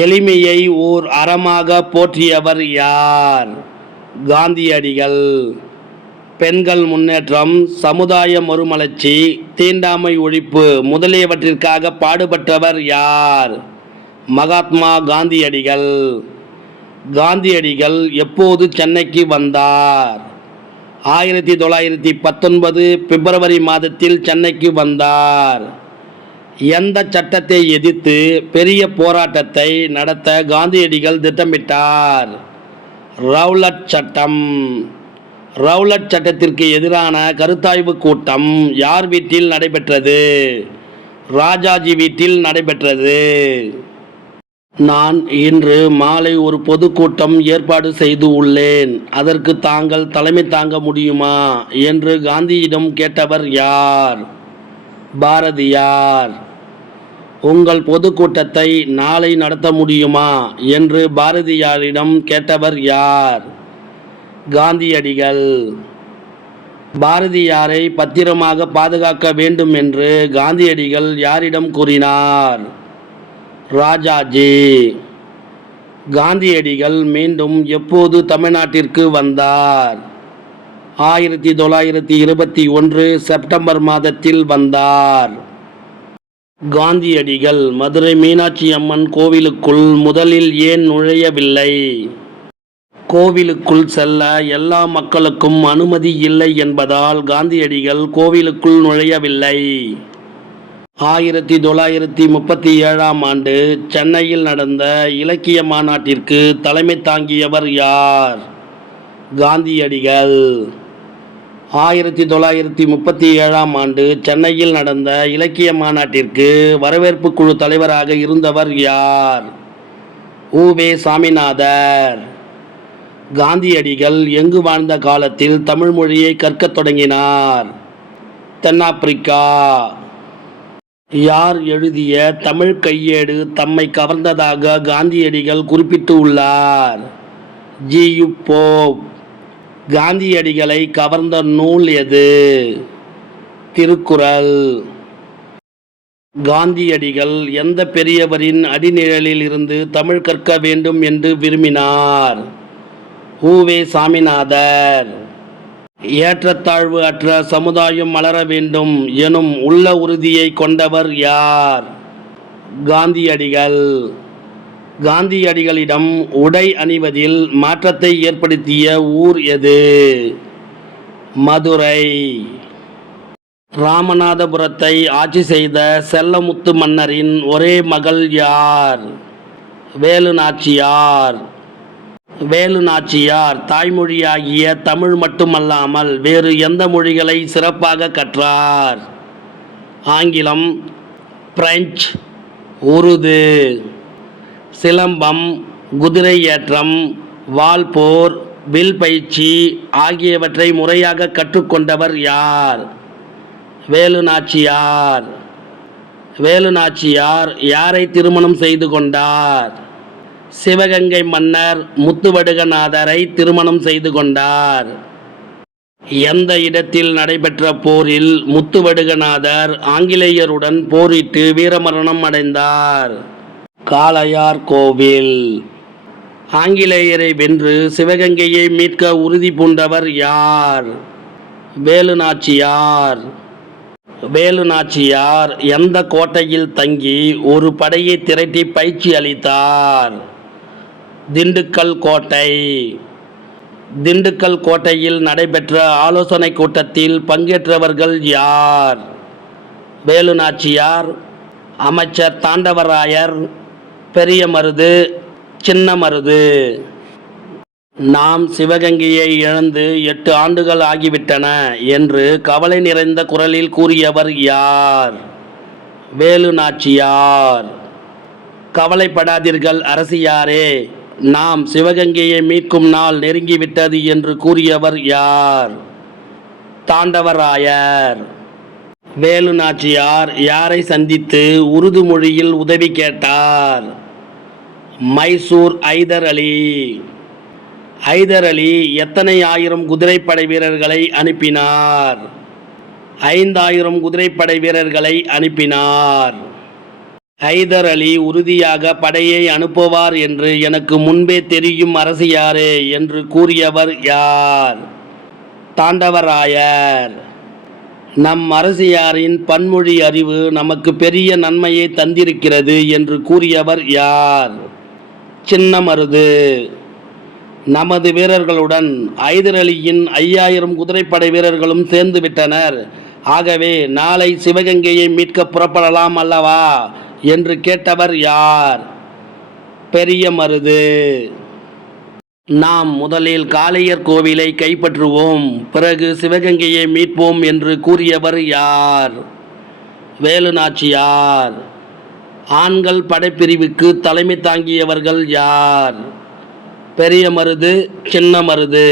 எளிமையை ஓர் அறமாக போற்றியவர் யார்? காந்தியடிகள். பெண்கள் முன்னேற்றம், சமுதாய மறுமலர்ச்சி, தீண்டாமை ஒழிப்பு முதலியவற்றிற்காக பாடுபட்டவர் யார்? மகாத்மா காந்தியடிகள். காந்தியடிகள் எப்போது சென்னைக்கு வந்தார்? 1919 பிப்ரவரி மாதத்தில் சென்னைக்கு வந்தார். எந்த சட்டத்தை எதிர்த்து பெரிய போராட்டத்தை நடத்த காந்தியடிகள் திட்டமிட்டார்? ரவுலட் சட்டம். ரவுலட் சட்டத்திற்கு எதிரான கருத்தாய்வு கூட்டம் யார் வீட்டில் நடைபெற்றது? ராஜாஜி வீட்டில் நடைபெற்றது. நான் இன்று மாலை ஒரு பொதுக்கூட்டம் ஏற்பாடு செய்து உள்ளேன். அதற்கு தாங்கள் தலைமை தாங்க முடியுமா என்று காந்தியிடம் கேட்டவர் யார்? பாரதியார். உங்கள் பொதுக்கூட்டத்தை நாளை நடத்த முடியுமா என்று பாரதியாரிடம் கேட்டவர் யார்? காந்தியடிகள். பாரதியாரை பத்திரமாக பாதுகாக்க வேண்டும் என்று காந்தியடிகள் யாரிடம் கூறினார்? ராஜாஜி. காந்தியடிகள் மீண்டும் எப்போது தமிழ்நாட்டிற்கு வந்தார்? 1921 செப்டம்பர் மாதத்தில் வந்தார். காந்தியடிகள் மதுரை மீனாட்சி அம்மன் கோவிலுக்குள் முதலில் ஏன் நுழையவில்லை? கோவிலுக்குள் செல்ல எல்லா மக்களுக்கும் அனுமதி இல்லை என்பதால் காந்தியடிகள் கோவிலுக்குள் நுழையவில்லை. 1937 ஆண்டு சென்னையில் நடந்த இலக்கிய மாநாட்டிற்கு தலைமை தாங்கியவர் யார்? காந்தியடிகள். 1937 ஆண்டு சென்னையில் நடந்த இலக்கிய மாநாட்டிற்கு வரவேற்பு குழு தலைவராக இருந்தவர் யார்? உ.வே. சாமிநாதர். காந்தியடிகள் எங்கு வாழ்ந்த காலத்தில் தமிழ் மொழியை கற்கத் தொடங்கினார்? தென்னாப்பிரிக்கா. யார் எழுதிய தமிழ் கையேடு தம்மை கவர்ந்ததாக காந்தியடிகள் குறிப்பிட்டு உள்ளார்? ஜி.யு. போப். காந்தியடிகளை கவர்ந்த நூல் எது? திருக்குறள். காந்தியடிகள் எந்த பெரியவரின் அடிநிழலில் இருந்து தமிழ் கற்க வேண்டும் என்று விரும்பினார்? உ.வே. சாமிநாதர். ஏற்றத்தாழ்வு அற்ற சமுதாயம் மலர வேண்டும் எனும் உள்ள உறுதியை கொண்டவர் யார்? காந்தியடிகள். காந்தியடிகளிடம் உடை அணிவதில் மாற்றத்தை ஏற்படுத்திய ஊர் எது? மதுரை. ராமநாதபுரத்தை ஆட்சி செய்த செல்லமுத்து மன்னரின் ஒரே மகள் யார்? வேலு நாச்சியார். வேலு நாச்சியார் தாய்மொழியாகிய தமிழ் மட்டுமல்லாமல் வேறு எந்த மொழிகளை சிறப்பாக கற்றார்? ஆங்கிலம், பிரெஞ்சு, உருது. சிலம்பம், குதிரை ஏற்றம், வாள்போர், வில் பயிற்சி ஆகியவற்றை முறையாக கற்றுக்கொண்டவர் யார்? வேலு நாச்சியார். வேலு நாச்சியார் யாரை திருமணம் செய்து கொண்டார்? சிவகங்கை மன்னர் முத்துவடுகநாதரை திருமணம் செய்து கொண்டார். எந்த இடத்தில் நடைபெற்ற போரில் முத்துவடுகநாதர் ஆங்கிலேயருடன் போரிட்டு வீரமரணம் அடைந்தார்? காளையார் கோவில். ஆங்கிலேயரை வென்று சிவகங்கையை மீட்க உறுதி பூண்டவர் யார்? வேலு நாச்சியார். வேலு நாச்சியார் எந்த கோட்டையில் தங்கி ஒரு படையை திரட்டி பயிற்சி அளித்தார்? திண்டுக்கல் கோட்டை. திண்டுக்கல் கோட்டையில் நடைபெற்ற ஆலோசனை கூட்டத்தில் பங்கேற்றவர்கள் யார்? வேலு நாச்சியார், அமைச்சர் தாண்டவராயர், பெரிய மருது, சின்ன மருது. நாம் சிவகங்கையை இழந்து 8 ஆண்டுகள் ஆகிவிட்டன என்று கவலை நிறைந்த குரலில் கூறியவர் யார்? வேலு நாச்சியார். கவலைப்படாதீர்கள் அரசியாரே, நாம் சிவகங்கையை மீட்கும் நாள் நெருங்கிவிட்டது என்று கூறியவர் யார்? தாண்டவராயர். வேலு நாச்சியார் யாரை சந்தித்து உருது மொழியில் உதவி கேட்டார்? மைசூர் ஐதர் அலி. ஐதர் அலி எத்தனை ஆயிரம் குதிரைப்படை வீரர்களை அனுப்பினார்? 5000 குதிரைப்படை வீரர்களை அனுப்பினார். ஹைதர் அலி உறுதியாக படையை அனுப்புவார் என்று எனக்கு முன்பே தெரியும் அரசியாரே என்று கூறியவர் யார்? தாண்டவராயர். நம் அரசியாரின் பன்மொழி அறிவு நமக்கு பெரிய நன்மையை தந்திருக்கிறது என்று கூறியவர் யார்? சின்னமருது. நமது வீரர்களுடன் ஹைதர் அலியின் 5000 குதிரைப்படை வீரர்களும் சேர்ந்து விட்டனர். ஆகவே நாளை சிவகங்கையை மீட்க புறப்படலாம் அல்லவா என்று கேட்டவர் யார்? பெரிய மருது. நாம் முதலில் காளையர் கோவிலை கைப்பற்றுவோம், பிறகு சிவகங்கையை மீட்போம் என்று கூறியவர் யார்? வேலுநாச்சியார். ஆண்கள் படைப்பிரிவுக்கு தலைமை தாங்கியவர்கள் யார்? பெரிய மருது, சின்ன மருது.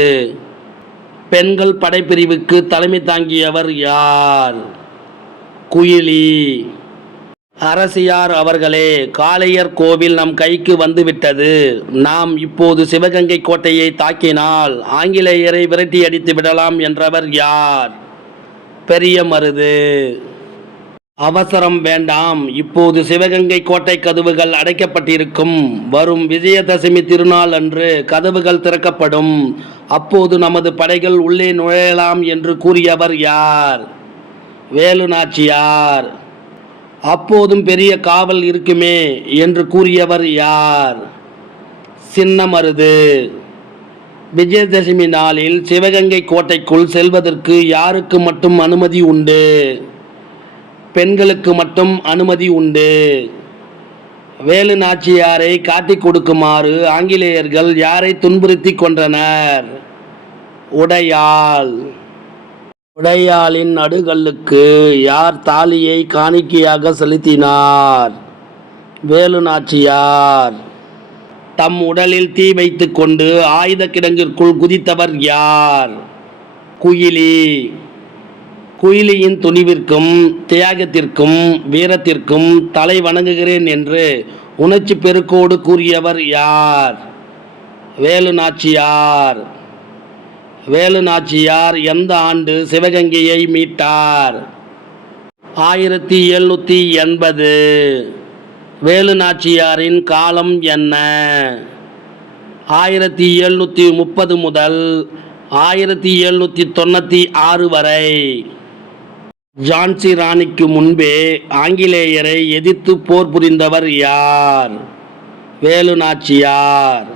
பெண்கள் படைப்பிரிவுக்கு தலைமை தாங்கியவர் யார்? குயிலி. அரசியார் அவர்களே, காளையர் கோவில் நம் கைக்கு வந்துவிட்டது. நாம் இப்போது சிவகங்கை கோட்டையை தாக்கினால் ஆங்கிலேயரை விரட்டி அடித்து விடலாம் என்றவர் யார்? பெரிய மருது. அவசரம் வேண்டாம், இப்போது சிவகங்கை கோட்டை கதவுகள் அடைக்கப்பட்டிருக்கும். வரும் விஜயதசமி திருநாள் அன்று கதவுகள் திறக்கப்படும். அப்போது நமது படைகள் உள்ளே நுழையலாம் என்று கூறியவர் யார்? வேலுநாச்சியார். அப்போதும் பெரிய காவல் இருக்குமே என்று கூறியவர் யார்? சின்ன மருது. விஜயதசமி நாளில் சிவகங்கை கோட்டைக்குள் செல்வதற்கு யாருக்கு மட்டும் அனுமதி உண்டு? பெண்களுக்கு மட்டும் அனுமதி உண்டு. வேலு நாச்சியாரை காட்டிக் கொடுக்குமாறு ஆங்கிலேயர்கள் யாரை துன்புறுத்தி கொன்றனர்? உடையாள். உடையாளின் நடுகல்லுக்கு யார் தாலியை காணிக்கையாக செலுத்தினார்? வேலு நாச்சியார். தம் உடலில் தீ வைத்து கொண்டு ஆயுத கிடங்கிற்குள் குதித்தவர் யார்? குயிலி. குயிலியின் துணிவிற்கும் தியாகத்திற்கும் வீரத்திற்கும் தலை வணங்குகிறேன் என்று உணர்ச்சி பெருக்கோடு கூறியவர் யார்? வேலுநாச்சியார். வேலுநாச்சியார் எந்த ஆண்டு சிவகங்கையை மீட்டார்? 1780. வேலுநாச்சியாரின் காலம் என்ன? 1730 முதல் 1796 வரை. ஜான்சி ராணிக்கு முன்பே ஆங்கிலேயரை எதிர்த்து போர் புரிந்தவர் யார்? வேலுநாச்சியார்.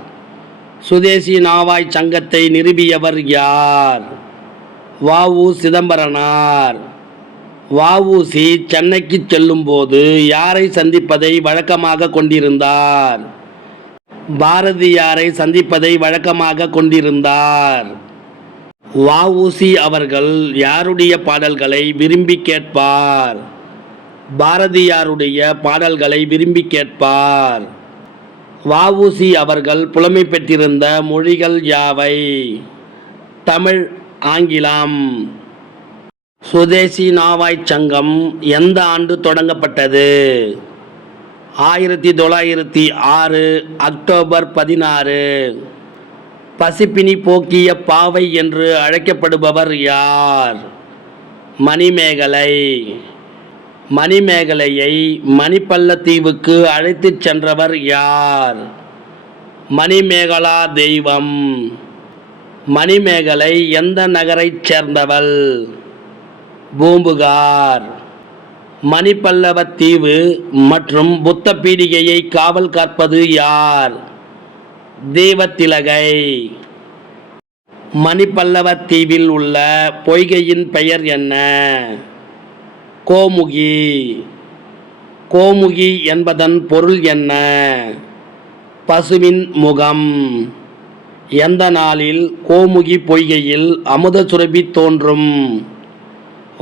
சுதேசி நாவாய் சங்கத்தை நிறுவியவர் யார்? வ.உ. சிதம்பரனார். வ.உ.சி. சென்னைக்கு செல்லும்போது யாரை சந்திப்பதை வழக்கமாக கொண்டிருந்தார்? பாரதியாரை சந்திப்பதை வழக்கமாக கொண்டிருந்தார். வ.உ.சி. அவர்கள் யாருடைய பாடல்களை விரும்பி கேட்பார்? பாரதியாருடைய பாடல்களை விரும்பி கேட்பார். வ.உ.சி. அவர்கள் புலமை பெற்றிருந்த மொழிகள் யாவை? தமிழ், ஆங்கிலம். சுதேசி நாவாய் சங்கம் எந்த ஆண்டு தொடங்கப்பட்டது? 1906 அக்டோபர் 16. பசிப்பினி போக்கிய பாவை என்று அழைக்கப்படுபவர் யார்? மணிமேகலை. மணிமேகலையை மணிப்பள்ளத்தீவுக்கு அழைத்துச் சென்றவர் யார்? மணிமேகலா தெய்வம். மணிமேகலை எந்த நகரைச் சேர்ந்தவள்? பூம்புகார். மணிப்பல்லவத்தீவு மற்றும் புத்த பீடிகையை காவல் காப்பது யார்? தெய்வத்திலகை. மணிப்பல்லவத்தீவில் உள்ள பொய்கையின் பெயர் என்ன? கோமுகி. கோமுகி என்பதன் பொருள் என்ன? பசுவின் முகம். எந்த நாளில் கோமுகி பொய்கையில் அமுத சுரபி தோன்றும்?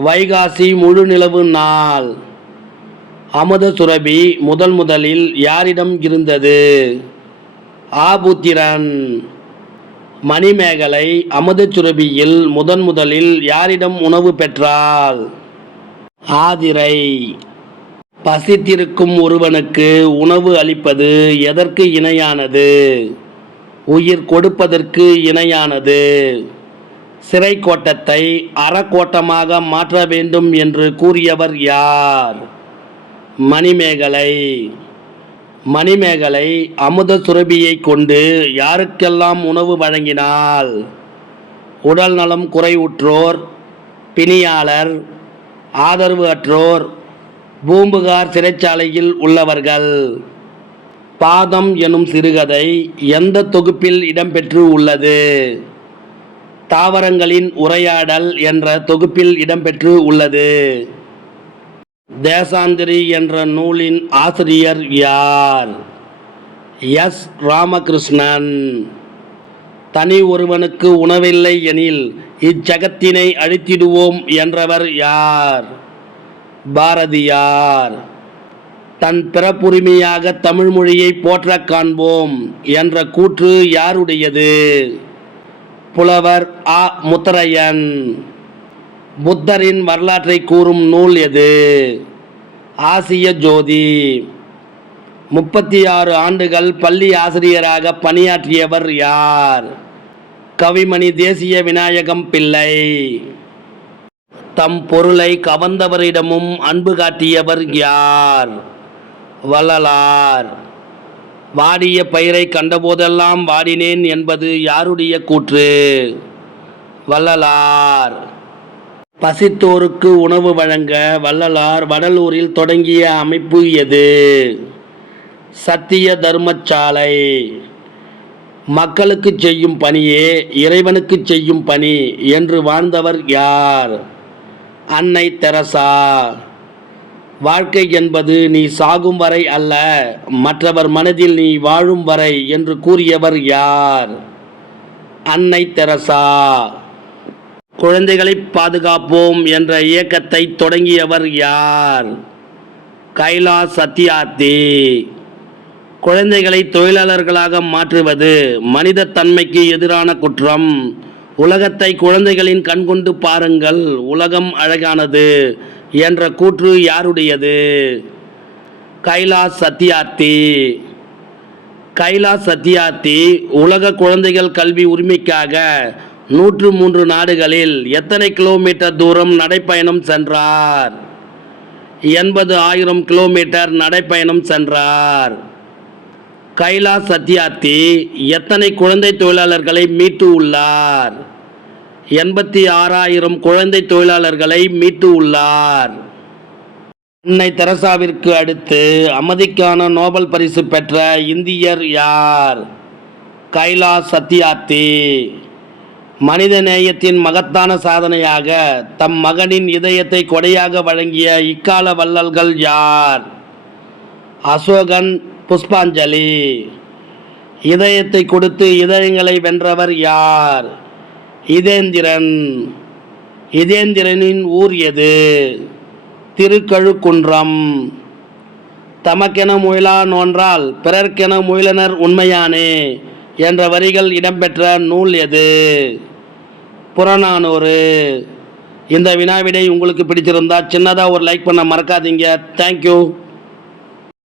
வைகாசி முழுநிலவு நாள். அமுத சுரபி முதலில் யாரிடம் இருந்தது? ஆபுத்திரன். மணிமேகலை அமுத சுரபியில் முதலில் யாரிடம் உணவு பெற்றாள்? ஆதிரை. பசித்திருக்கும் ஒருவனுக்கு உணவு அளிப்பது எதற்கு இணையானது? உயிர் கொடுப்பதற்கு இணையானது. சிறை கோட்டத்தை அறக்கோட்டமாக மாற்ற வேண்டும் என்று கூறியவர் யார்? மணிமேகலை. மணிமேகலை அமுத சுரபியை கொண்டு யாருக்கெல்லாம் உணவு வழங்கினாள்? உடல் நலம் குறைவுற்றோர், பிணியாளர், ஆதரவு அற்றோர், பூம்புகார் சிறைச்சாலையில் உள்ளவர்கள். பாதம் எனும் சிறுகதை எந்த தொகுப்பில் இடம்பெற்று உள்ளது? தாவரங்களின் உரையாடல் என்ற தொகுப்பில் இடம்பெற்று உள்ளது. தேசாந்திரி என்ற நூலின் ஆசிரியர் யார்? எஸ். ராமகிருஷ்ணன். தனி ஒருவனுக்கு உணவில்லை எனில் இச்சகத்தினை அழித்திடுவோம் என்றவர் யார்? பாரதியார். தன் பிறப்புரிமையாக தமிழ் மொழியை போற்றக் காண்போம் என்ற கூற்று யாருடையது? புலவர் அ. முத்தரையன். புத்தரின் வரலாற்றை கூறும் நூல் எது? ஆசிய ஜோதி. 36 ஆண்டுகள் பள்ளி ஆசிரியராக பணியாற்றியவர் யார்? கவிமணி தேசிய விநாயகம் பிள்ளை. தம் பொருளை கவர்ந்தவரிடமும் அன்பு காட்டியவர் யார்? வள்ளலார். வாடிய பயிரை கண்டபோதெல்லாம் வாடினேன் என்பது யாருடைய கூற்று? வள்ளலார். பசித்தோருக்கு உணவு வழங்க வள்ளலார் வடலூரில் தொடங்கிய அமைப்பு எது? சத்திய தர்மசாலை. மக்களுக்கு செய்யும் பணியே இறைவனுக்கு செய்யும் பணி என்று வாழ்ந்தவர் யார்? அன்னை தெரசா. வாழ்க்கை என்பது நீ சாகும் வரை அல்ல, மற்றவர் மனதில் நீ வாழும் வரை என்று கூறியவர் யார்? அன்னை தெரசா. குழந்தைகளை பாதுகாப்போம் என்ற இயக்கத்தை தொடங்கியவர் யார்? கைலாஷ் சத்யார்த்தி. குழந்தைகளை தொழிலாளர்களாக மாற்றுவது மனித தன்மைக்கு எதிரான குற்றம். உலகத்தை குழந்தைகளின் கண்கொண்டு பாருங்கள், உலகம் அழகானது என்ற கூற்று யாருடையது? கைலாஷ் சத்யார்த்தி. கைலாஷ் சத்யார்த்தி உலக குழந்தைகள் கல்வி உரிமைக்காக 103 நாடுகளில் எத்தனை கிலோமீட்டர் தூரம் நடைப்பயணம் சென்றார்? 80,000 கிலோமீட்டர் நடைப்பயணம் சென்றார். கைலாஷ் சத்யார்த்தி எத்தனை குழந்தை தொழிலாளர்களை மீட்டு உள்ளார்? 86,000 குழந்தை தொழிலாளர்களை மீட்டு உள்ளார். அன்னை தெரசாவிற்கு அடுத்து அமைதிக்கான நோபல் பரிசு பெற்ற இந்தியர் யார்? கைலாஷ் சத்யார்த்தி. மனித நேயத்தின் மகத்தான சாதனையாக தம் மகனின் இதயத்தை கொடையாக வழங்கிய இக்கால வள்ளல்கள் யார்? அசோகன், புஷ்பாஞ்சலி. இதயத்தை கொடுத்து இதயங்களை வென்றவர் யார்? இதேந்திரன். இதேந்திரனின் ஊர் எது? திருக்கழுக்குன்றம். தமக்கென முயலா நோன்றால் பிறர்க்கென முயலனர் உண்மையானே என்ற வரிகள் இடம்பெற்ற நூல் எது? புறநானூறு. இந்த வினாவிடை உங்களுக்கு பிடிச்சிருந்தா சின்னதாக ஒரு லைக் பண்ண மறக்காதீங்க. தேங்க்யூ.